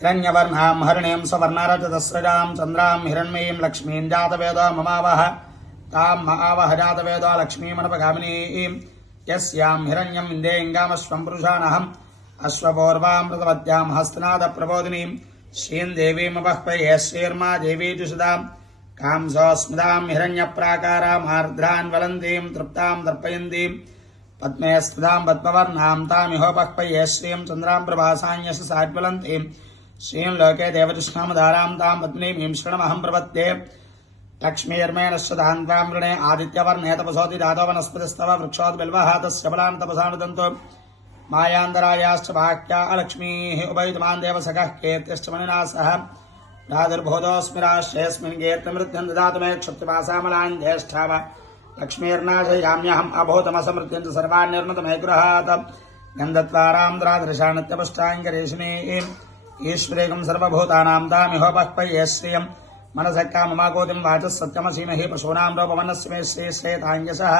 हिरण्यवर्णां हरिणीं सवर्णरजतस्रजां चन्द्रां हिरण्मयीं लक्ष्मीं जातवेदो ममावह तां महावह जातवेदो लक्ष्मीमनुपगामिनीं यस्यां हिरण्यं इन्देयङ्गामश्वं पुरुषाणहम् अश्वपूर्वामृतवत्यां हस्तनादप्रबोधिनीं श्रीं देवीमवह्वये श्रीर्मा देवी जुषदां कांसोऽस्मितां हिरण्यप्राकारामार्द्रान् वलन्तीं तृप्तां दर्पयन्तीं पद्मे स्थितां पद्मवर्णां तामिहोपह्वये श्रीं चन्द्रां प्रभासां यशसाज्वलन्तीं श्रीं लोके देवजुष्णामधारां तां पद्मिनीं शरणमहं प्रपद्ये लक्ष्मीर्मेणश्च तां वृणे आदित्यवर्णे तपसोति जातो वनस्पतिस्तव वृक्षोद्बिल्वः तस्य बलान् तपसानुदन्तो मायान्दरायाश्च वाक्या अलक्ष्मीः उभयतमान् देवसखः कीर्तिश्च मणिना सह राधुर्भूतोऽस्मि राष्ट्रेऽस्मिन् कीर्तिमृत्यं ददातु मे क्षत्रिवासामलान् ज्येष्ठाव लक्ष्मीर्नाशयाम्यहम् अभूतमसमृत्यं च सर्वान् निर्णतमे गृहात् गन्धद्वारां ईश्वरेकं सर्वभूतानां तामिहोपह्वये श्रियं मनसः काममाकोतिं वाचः सत्यमसीमहि पशूनां रूपमनस्य मे श्रीश्रेताञ्जसः